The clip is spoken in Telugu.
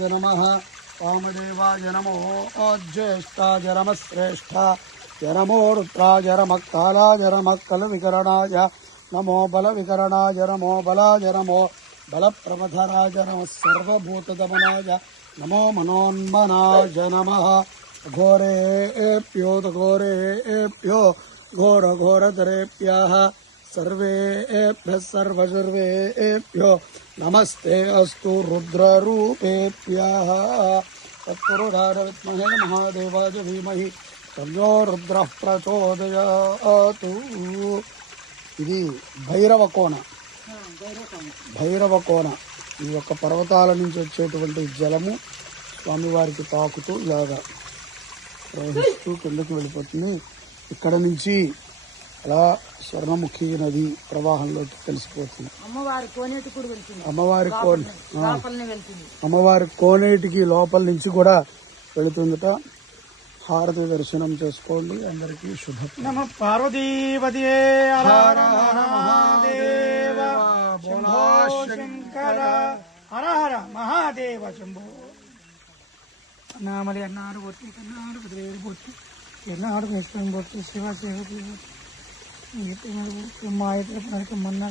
नमः वामदेवाय नमो ज्येष्ठाय नमः श्रेष्ठाय नमो रुद्राय नमः कालाय नमः कलविकरणाय नमो बलविकरणाय नमो बलाय नमो बलप्रमथराय नमः सर्वभूतदमनाय नमो मनोन्मनाय नमः घोरेभ्यो घोरेभ्यो घोरघोरधरेभ्यः सर्वेभ्यः सर्वसर्वेभ्यो नमस्ते अस्तु रुद्ररूपेभ्यः तत्पुरुषाय विद्महे महादेवाय धीमहि तन्नो रुद्रः प्रचोदयातु। ఇది భైరవ కోన. ఈ యొక్క పర్వతాల నుంచి వచ్చేటువంటి జలము స్వామివారికి తాకుతూ ఇలాగా ప్రవహిస్తూ కిందకి వెళ్ళిపోతుంది. ఇక్కడ నుంచి అలా స్వర్ణముఖి నది ప్రవాహంలోకి కలిసిపోతుంది. అమ్మవారి కోనేటికి లోపల నుంచి కూడా వెళుతుందట. హారతి దర్శనం చేసుకోండి. అందరికీ శుభ. నమ పార్వతీపతియే హర హర మహాదేవ శంభో శంకర హర హర మహాదేవ శంభో. అన్నామలి అన్నాడు పొట్టి కన్నాడు పదివేలు పొట్టి ఎన్నాడు వేసుకొని పొట్టి శివ శివ మా ఇతర మొన్న